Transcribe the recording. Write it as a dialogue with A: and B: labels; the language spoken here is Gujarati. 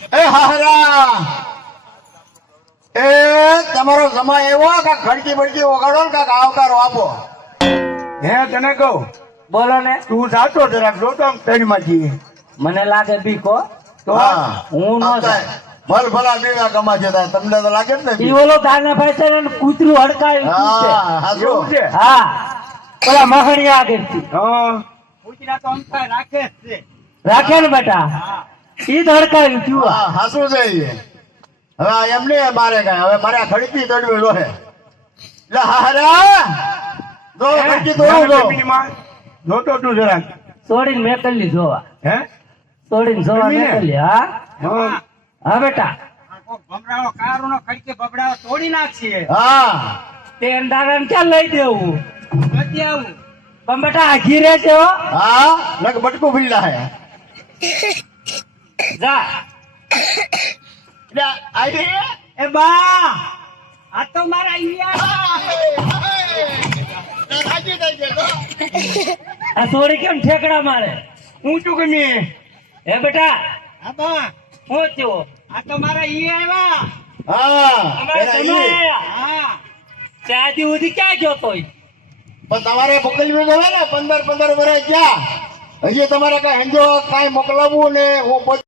A: એ હારા એ તમારો સમય એવો કે ખડકી બડકી ઓગાડો ને કાંક આવકારો આપો.
B: હે તને કહું?
C: બોલો ને.
B: તું જાતો જરાક જોતો આમ જઈએ.
C: મને લાગે બીકો
B: તો
A: હું.
C: નો
A: ભલ ભલા બીવા કમા છે. તમને તો લાગે ને
C: ઈ ઓલો દાનાભાઈ છે ને કૂતરું હડકાય તું છે.
A: હા હા
B: એવું છે?
C: હા. પેલા મહણિયા આગળથી.
B: હા.
C: રાખે ને બેટા? ઈ હડકાયું તું
A: હા હાસું છે હવે એમને મારે કાંઈ. હવે મારે ખડકી તોડવી લોહે લે હારા જો ખડકી તોડું જો.
B: જોતો તું જરાક
C: છોડીને મેકલી જોવા
B: હે?
C: છોડીને જોવા
B: મેં
C: કરી હા?
B: હા.
C: હા બેટા.
D: ભમરાઓ કારુનો ખડકે બબડાઓ તોડી નાખીએ
A: હા.
C: તે અંધારાને ક્યાં લઈ દેવું?
D: નથી આવું.
C: પણ બેટા આ ઘીરે છે હા.
A: લગ બટકું ભીલા હે.
C: જા.
A: આવી
D: એ બા આ તો મારા અહીંયા.
C: આ છોડી કેમ ઠેકડા મારે?
B: ઊંચું ગમી
C: હે બેટા?
D: હા બા.
C: હું થયું
D: આ તો મારા ઈ આવ્યા.
A: હા
C: અમારે. આયા.
D: હા.
C: ત્યાં સુધી ક્યાં ગયો તોય?
A: પણ તમારે મોકલવી જોઈએ ને પંદર પંદર વર્ષ ગયા. હજી તમારે કઈ હેંજો કાંઈ મોકલાવવું ને હું